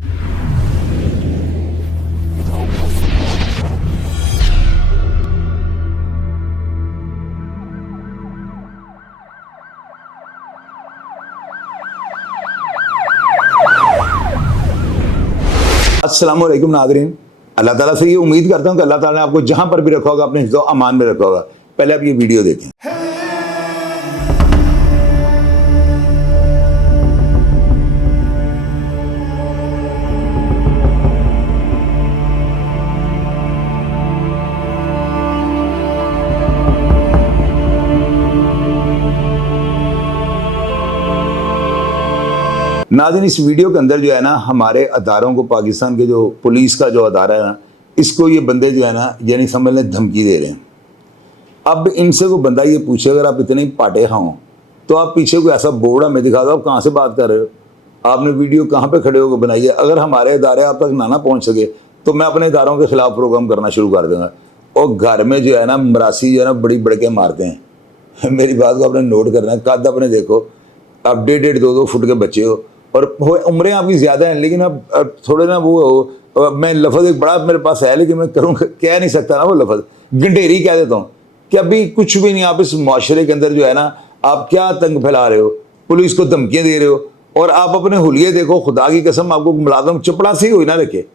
अस्सलाम वालेकुम नाज़रीन। अल्लाह ताला से ये उम्मीद करता हूँ कि अल्लाह ताला ने आपको जहाँ पर भी रखा होगा अपने हिफ्ज़ अमान में रखा होगा। पहले आप ये वीडियो देखें। नाज़रीन, इस वीडियो के अंदर जो है ना, हमारे अदारों को, पाकिस्तान के जो पुलिस का जो अदारा है ना, इसको ये बंदे जो है ना, यानी समझ लें धमकी दे रहे हैं। अब इनसे कोई बंदा ये पूछे, अगर आप इतने पाटे खाओ तो आप पीछे कोई ऐसा बोर्ड हमें दिखा दो, आप कहाँ से बात कर रहे हो, आपने वीडियो कहाँ पे खड़े होकर बनाई है। अगर हमारे अदारे आप तक ना पहुँच सके तो मैं अपने इदारों के खिलाफ प्रोग्राम करना शुरू कर दूँगा। और घर में जो है ना, मरासी जो है ना, बड़ी बड़के मारते हैं। मेरी बात को आपने नोट करना है। कद अपने देखो, आप 1.5-2 फुट के बच्चे हो और उम्रें आपकी ज़्यादा हैं, लेकिन अब थोड़े ना वो मैं लफ्ज़ एक बड़ा मेरे पास है, लेकिन मैं करूँ कह नहीं सकता ना वो लफ्ज़, गंडेरी कह देता हूँ कि अभी कुछ भी नहीं। आप इस माशरे के अंदर जो है ना, आप क्या तंग फैला रहे हो, पुलिस को धमकियाँ दे रहे हो, और आप अपने हुलिये देखो, खुदा की कसम आपको मुलाजम चपड़ासी हुई ना रखे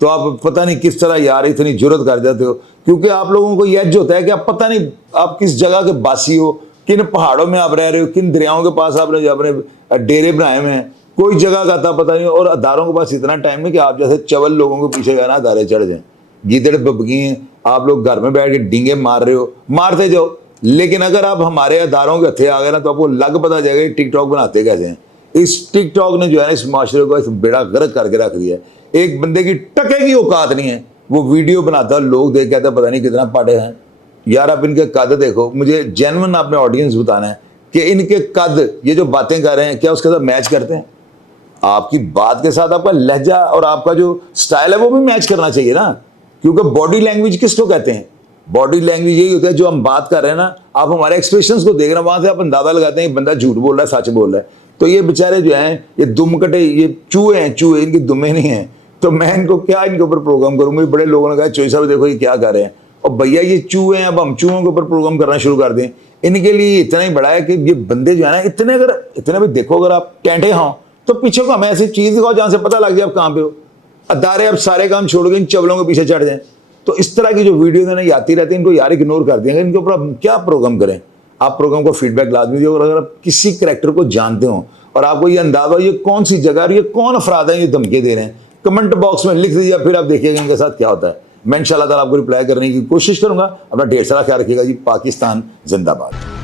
तो आप पता नहीं किस तरह यार इतनी जुर्रत कर जाते हो। क्योंकि आप लोगों को यह होता है कि आप पता नहीं आप किस जगह के बासी हो, किन पहाड़ों में आप रह रहे हो, किन दरियाओं के पास आपने अपने डेरे बनाए हुए हैं, कोई जगह का था पता नहीं। और अदारों के पास इतना टाइम नहीं कि आप जैसे चवल लोगों के पीछे गए ना अदारे चढ़ जाएं। गीदड़ बबगी हैं, आप लोग घर में बैठ के डींगे मार रहे हो, मारते जाओ, लेकिन अगर आप हमारे अदारों के हथे आ गए ना तो आपको लग पता जाएगा टिकटॉक बनाते कैसे हैं। इस टिकटॉक ने जो है ना, इस माशरे को इस बेड़ा गर्क करके रख दिया है। एक बंदे की टके की औकात नहीं है, वो वीडियो बनाता है, लोग देख कहते पता नहीं कितना पाटे हैं। यार आप इनके कद देखो, मुझे जेन्युइन आपने ऑडियंस बताना है कि इनके कद, ये जो बातें कर रहे हैं, क्या उसके साथ मैच करते हैं? आपकी बात के साथ आपका लहजा और आपका जो स्टाइल है वो भी मैच करना चाहिए ना। क्योंकि बॉडी लैंग्वेज किसको कहते हैं? बॉडी लैंग्वेज यही होता है जो हम बात कर रहे हैं ना, आप हमारे एक्सप्रेशंस को देख रहे हैं, वहां से आप अंदाजा लगाते हैं बंदा झूठ बोल रहा है सच बोल रहा है। तो ये बेचारे जो हैं, ये दुम कटे, ये चूहे हैं, चूहे, इनकी दुमे नहीं हैं। तो मैं इनको क्या इनके ऊपर प्रोग्राम करूँ? मुझे बड़े लोगों ने कहा चोई साहब देखो ये क्या कर रहे हैं, और भैया ये चूहे हैं, अब हम चूहों के ऊपर प्रोग्राम करना शुरू कर दें। इनके लिए इतना ही बड़ा है कि ये बंदे जो है ना, इतने भी देखो, अगर आप टेंटे हों तो पीछे को हमें ऐसी चीज दिखाओ जहां से पता लग जाए आप कहां पे हो। अदारे अब सारे काम छोड़ के इन चवलों के पीछे चढ़ जाएं। तो इस तरह की जो वीडियो देने आती रहती है, इनको यार इग्नोर कर देंगे, इनके ऊपर आप क्या प्रोग्राम करें। आप प्रोग्राम को फीडबैक लाजमी दिए, और अगर आप किसी करैक्टर को जानते हो और आपको ये अंदाजा ये कौन सी जगह और ये कौन अफराद है ये धमकी दे रहे हैं, कमेंट बॉक्स में लिख दीजिए, फिर आप देखिएगा इनके साथ क्या होता है। मैं इंशाल्लाह ताला आपको रिप्लाई करने की कोशिश करूंगा। अपना ढेर सारा ख्याल रखिएगा जी। पाकिस्तान जिंदाबाद।